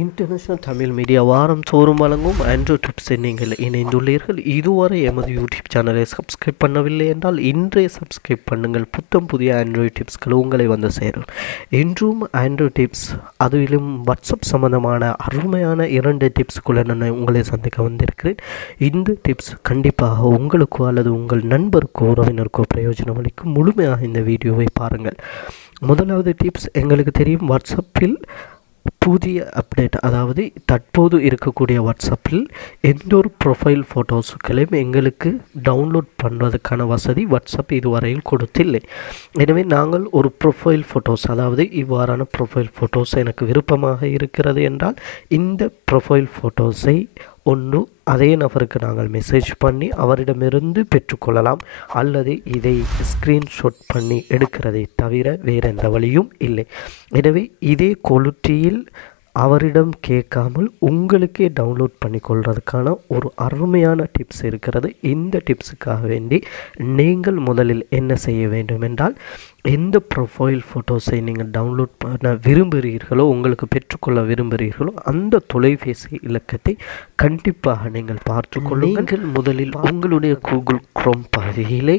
International Tamil media வாரம் தோறும் வழங்கும் ஆண்ட்ராய்ட் டிப்ஸை நீங்கள் இணைந்துள்ளீர்கள். இதுவரை எமது யூடியூப் சேனலை சப்ஸ்கிரைப் பண்ணவில்லை என்றால் இன்றைய சப்ஸ்கிரைப் பண்ணுங்கள். புத்தம் புதிய ஆண்ட்ராய்ட் டிப்ஸ்கள் உங்களை வந்து சேரும். இன்றும் ஆண்ட்ராய்ட் டிப்ஸ், அதிலும் வாட்ஸ்அப் சம்பந்தமான அருமையான 2 டிப்ஸ்குள்ள நான் உங்களை சந்திக்க வந்திருக்கிறேன். இந்த டிப்ஸ் கண்டிப்பாக உங்களுக்கோ அல்லது உங்கள் நண்பருக்கோ உறவினருக்கோ பிரயோஜனம் அளிக்கும். முழுமையாக இந்த வீடியோவை பாருங்கள். முதலாவது டிப்ஸ், எங்களுக்கு தெரியும் வாட்ஸ்அப்பில் புதிய அப்டேட், அதாவது தற்போது இருக்கக்கூடிய வாட்ஸ்அப்பில் எந்த ஒரு ப்ரொஃபைல் ஃபோட்டோஸுக்களையும் எங்களுக்கு டவுன்லோட் பண்ணுவதற்கான வசதி வாட்ஸ்அப் இதுவரையில் கொடுத்தில்லை. எனவே நாங்கள் ஒரு ப்ரொஃபைல் ஃபோட்டோஸ், அதாவது இவ்வாறான ப்ரொஃபைல் ஃபோட்டோஸ் எனக்கு விருப்பமாக இருக்கிறது என்றால் இந்த ப்ரொஃபைல் ஃபோட்டோஸை ஒன்று அதே நபருக்கு நாங்கள் மெசேஜ் பண்ணி அவரிடமிருந்து பெற்றுக்கொள்ளலாம், அல்லது இதை ஸ்க்ரீன்ஷாட் பண்ணி எடுக்கிறதை தவிர வேறு எந்த வழியும் இல்லை. எனவே இதே குவாலிட்டியில் அவரிடம் கேட்காமல் உங்களுக்கே டவுன்லோட் பண்ணி கொள்வதற்கான ஒரு அருமையான டிப்ஸ் இருக்கிறது. இந்த டிப்ஸுக்காக வேண்டி நீங்கள் முதலில் என்ன செய்ய வேண்டும் என்றால், எந்த ப்ரொஃபைல் ஃபோட்டோஸை நீங்கள் டவுன்லோட் பண்ண விரும்புகிறீர்களோ, உங்களுக்கு பெற்றுக்கொள்ள விரும்புகிறீர்களோ அந்த தொலைபேசி இலக்கத்தை கண்டிப்பாக நீங்கள் பார்த்துக்கொள்ளுங்கள். முதலில் உங்களுடைய கூகுள் குரோம் பகுதியிலே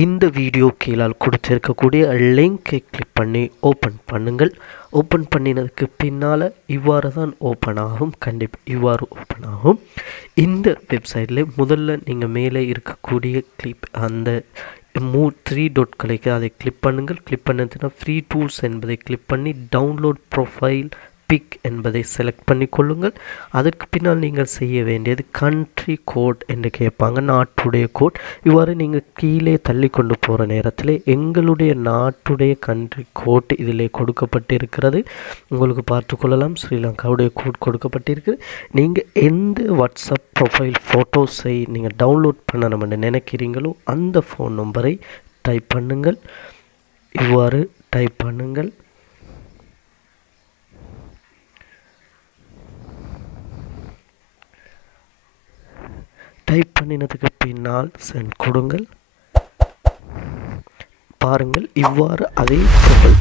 இந்த வீடியோ கீழால் கொடுத்திருக்கக்கூடிய லிங்கை கிளிக் பண்ணி ஓப்பன் பண்ணுங்கள். ஓப்பன் பண்ணினதுக்கு பின்னால் இவ்வாறு தான் ஓப்பன் ஆகும். கண்டிப்பாக இவ்வாறு ஓப்பன் ஆகும். இந்த வெப்சைட்டில் முதல்ல நீங்கள் மேலே இருக்கக்கூடிய அந்த 3 டாட்களுக்கு அதை கிளிக் பண்ணுங்கள். கிளிக் பண்ணதுன்னா ஃப்ரீ டூல்ஸ் என்பதை கிளிக் பண்ணி டவுன்லோட் ப்ரொஃபைல் பிக் என்பதை செலக்ட் பண்ணி கொள்ளுங்கள். அதற்கு பின்னால் நீங்கள் செய்ய வேண்டியது கண்ட்ரி கோட் என்று கேட்பாங்க, நாட்டுடைய கோட். இவ்வாறு நீங்கள் கீழே தள்ளி கொண்டு போகிற நேரத்தில் எங்களுடைய நாட்டுடைய கண்ட்ரி கோட் இதில் கொடுக்கப்பட்டிருக்கிறது. உங்களுக்கு பார்த்துக்கொள்ளலாம். ஸ்ரீலங்காவுடைய கோட் கொடுக்கப்பட்டிருக்கிறது. நீங்கள் எந்த வாட்ஸ்அப் ப்ரொஃபைல் ஃபோட்டோஸை நீங்கள் டவுன்லோட் பண்ணணும்னு நினைக்கிறீங்களோ அந்த ஃபோன் நம்பரை டைப் பண்ணுங்கள். இவ்வாறு டைப் பண்ணுங்கள். டைப் பண்ணினதுக்கு பின்னால் சென்ட் கொடுங்கள். பாருங்கள், இவ்வாறு அதே ப்ரொஃபைல்,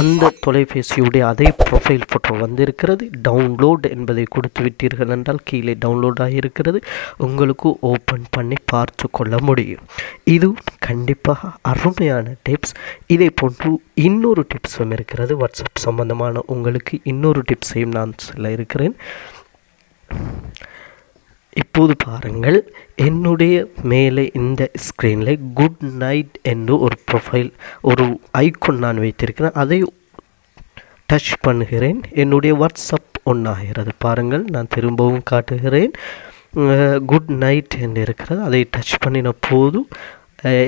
அந்த தொலைபேசியுடைய அதே ப்ரொஃபைல் ஃபோட்டோ வந்திருக்கிறது. டவுன்லோட் என்பதை கொடுத்து விட்டீர்கள் என்றால் கீழே டவுன்லோட் ஆகியிருக்கிறது. உங்களுக்கு ஓப்பன் பண்ணி பார்த்து கொள்ள முடியும். இது கண்டிப்பாக அருமையான டிப்ஸ். இதை போன்று இன்னொரு டிப்ஸும் இருக்கிறது. வாட்ஸ்அப் சம்பந்தமான உங்களுக்கு இன்னொரு டிப்ஸையும் நான் சொல்ல இருக்கிறேன். இப்போது பாருங்கள், என்னுடைய மேலே இந்த ஸ்க்ரீனில் குட் நைட் என்று ஒரு ப்ரொஃபைல், ஒரு ஐக்கோன் நான் வைத்திருக்கிறேன். அதை டச் பண்ணுகிறேன். என்னுடைய வாட்ஸ்அப் ஒன்றாகிறது. பாருங்கள், நான் திரும்பவும் காட்டுகிறேன். குட் நைட் என்று இருக்கிறது. அதை டச் பண்ணின போது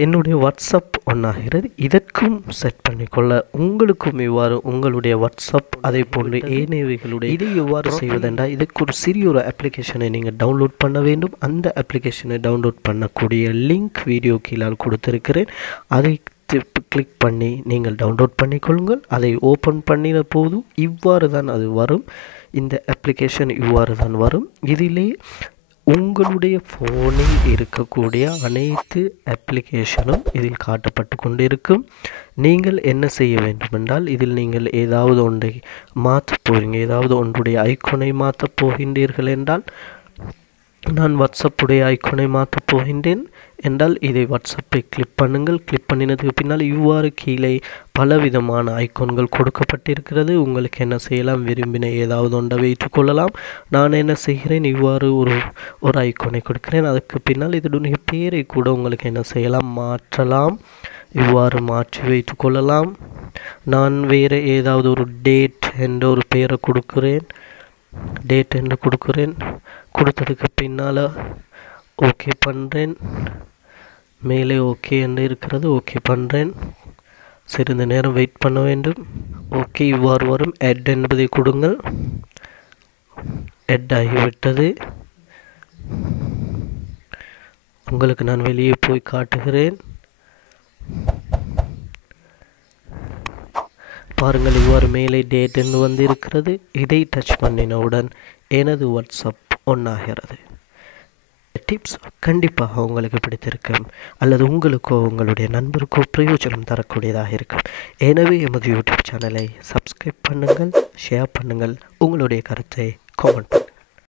என்னுடைய வாட்ஸ்அப் ஒன்றாகிறது. இதற்கும் செட் பண்ணிக்கொள்ள உங்களுக்கும் இவ்வாறு உங்களுடைய வாட்ஸ்அப் அதே போன்று ஏனையவைகளுடைய இதை எவ்வாறு செய்வதென்றால், இதுக்கு ஒரு சிறிய ஒரு அப்ளிகேஷனை நீங்கள் டவுன்லோட் பண்ண வேண்டும். அந்த அப்ளிகேஷனை டவுன்லோட் பண்ணக்கூடிய லிங்க் வீடியோ கீழால் கொடுத்திருக்கிறேன். அதை கிளிக் பண்ணி நீங்கள் டவுன்லோட் பண்ணிக்கொள்ளுங்கள். அதை ஓப்பன் பண்ணின போது இவ்வாறு தான் அது வரும். இந்த அப்ளிகேஷன் இவ்வாறு தான் வரும். இதிலே உங்களுடைய ஃபோனில் இருக்கக்கூடிய அனைத்து அப்ளிகேஷனும் இதில் காட்டப்பட்டு கொண்டிருக்கும். நீங்கள் என்ன செய்ய வேண்டும் என்றால், இதில் நீங்கள் ஏதாவது ஒன்றை மாற்ற போகிறீங்க, ஏதாவது ஒன்றுடைய ஐக்கோனை மாற்ற போகின்றீர்கள் என்றால், நான் வாட்ஸ்அப்புடைய ஐக்கோனை மாற்றப் போகின்றேன் என்றால் இதை வாட்ஸ்அப்பை கிளிக் பண்ணுங்கள். கிளிக் பண்ணினதுக்கு பின்னால் இவ்வாறு கீழே பலவிதமான ஐக்கோன்கள் கொடுக்கப்பட்டிருக்கிறது. உங்களுக்கு என்ன செய்யலாம், விரும்பின ஏதாவது ஒன்றை வைத்து கொள்ளலாம். நான் என்ன செய்கிறேன், இவ்வாறு ஒரு ஐக்கோனை கொடுக்கிறேன். அதுக்கு பின்னால் இதனுடைய பேரை கூட உங்களுக்கு என்ன செய்யலாம், மாற்றலாம். இவ்வாறு மாற்றி வைத்து கொள்ளலாம். நான் வேறு ஏதாவது ஒரு டேட் என்ற ஒரு பெயரை கொடுக்கிறேன். டேட் என்று கொடுக்கிறேன். கொடுத்ததுக்கு பின்னால் ஓகே பண்ணுறேன். மேலே ஓகே என்று இருக்கிறது. ஓகே பண்ணுறேன். சிறிது நேரம் வெயிட் பண்ண வேண்டும். ஓகே, இவ்வாறு வரும். எட் என்பதை கொடுங்கள். எட் ஆகிவிட்டது. உங்களுக்கு நான் வெளியே போய் காட்டுகிறேன். பாருங்கள், இவ்வாறு மேலே டேட் என்று வந்து இருக்கிறது. இதை டச் பண்ணினவுடன் எனது வாட்ஸ்அப் ஒன்றாகிறது. டிப்ஸ் கண்டிப்பாக உங்களுக்கு பிடித்திருக்கும் அல்லது உங்களுக்கோ உங்களுடைய நண்பருக்கோ பிரயோஜனம் தரக்கூடியதாக இருக்கும். எனவே எமது யூடியூப் சேனலை சப்ஸ்கிரைப் பண்ணுங்கள், ஷேர் பண்ணுங்கள், உங்களுடைய கருத்தை கமெண்ட்